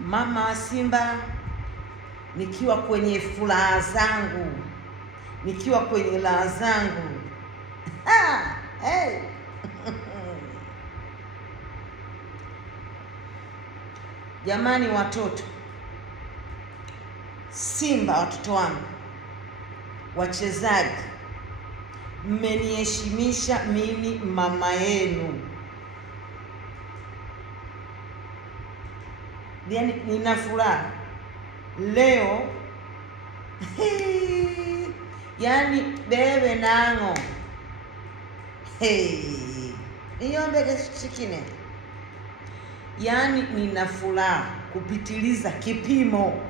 Mama wa Simba, nikiwa kwenye furaha zangu, nikiwa kwenye raha zangu. Hey. Jamani watoto Simba, watoto wangu wachezaji, mmeniheshimisha mimi mama yenu. Yaani nina furaha leo. Yaani bebe nango niombe kishikine. Yaani nina furaha kupitiliza kipimo,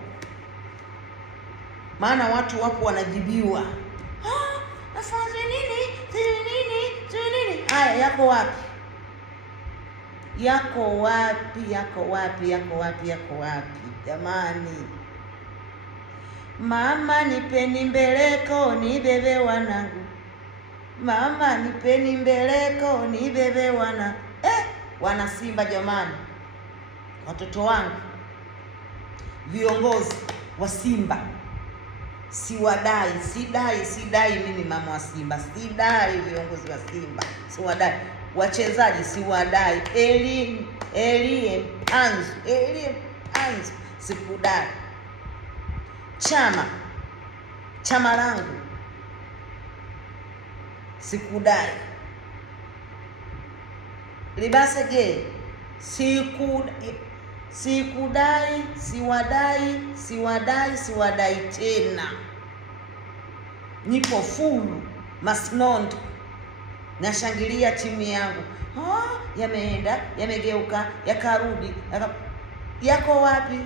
maana watu wapo wanajibiwa, nafanya nini nini. Haya, yako wapi? Yako wapi? Yako wapi? Yako wapi? Yako wapi jamani? Mama nipeni mbeleko nibebe wanangu, mama nipeni mbeleko nibebe wana wana Simba jamani, watoto wangu, viongozi wa Simba, sidai mimi mama wa Simba, sidai viongozi wa Simba, siwadai wachezaji, siwadai Elie Mpanzu, sikudai chama langu, sikudai Libase je, sikudai, siwadai tena. Nipo fulu masnondo, nashangilia timu yangu. Yameenda, yamegeuka, yakarudi. Yako wapi?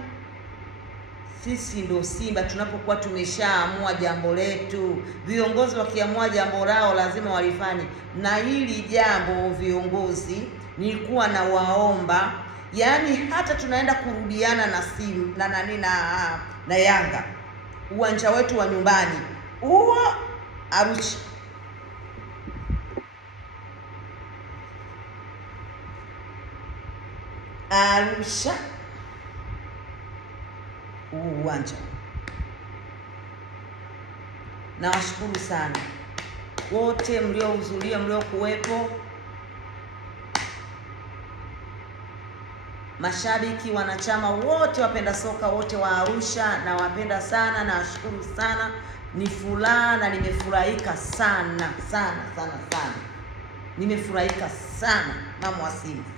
Sisi ndo Simba. Tunapokuwa tumeshaamua jambo letu, viongozi wakiamua jambo lao lazima walifanye. Na hili jambo viongozi, nilikuwa na waomba, yaani hata tunaenda kurudiana na Simba na Yanga, uwanja wetu wa nyumbani huo Arusha uwanja. Nawashukuru sana wote mliohudhuria, mliokuwepo, mashabiki, wanachama wote, wapenda soka wote wa Arusha, na wapenda sana, na washukuru sana. Ni furaha na nimefurahika sana, nimefurahika sana mama wa Simba.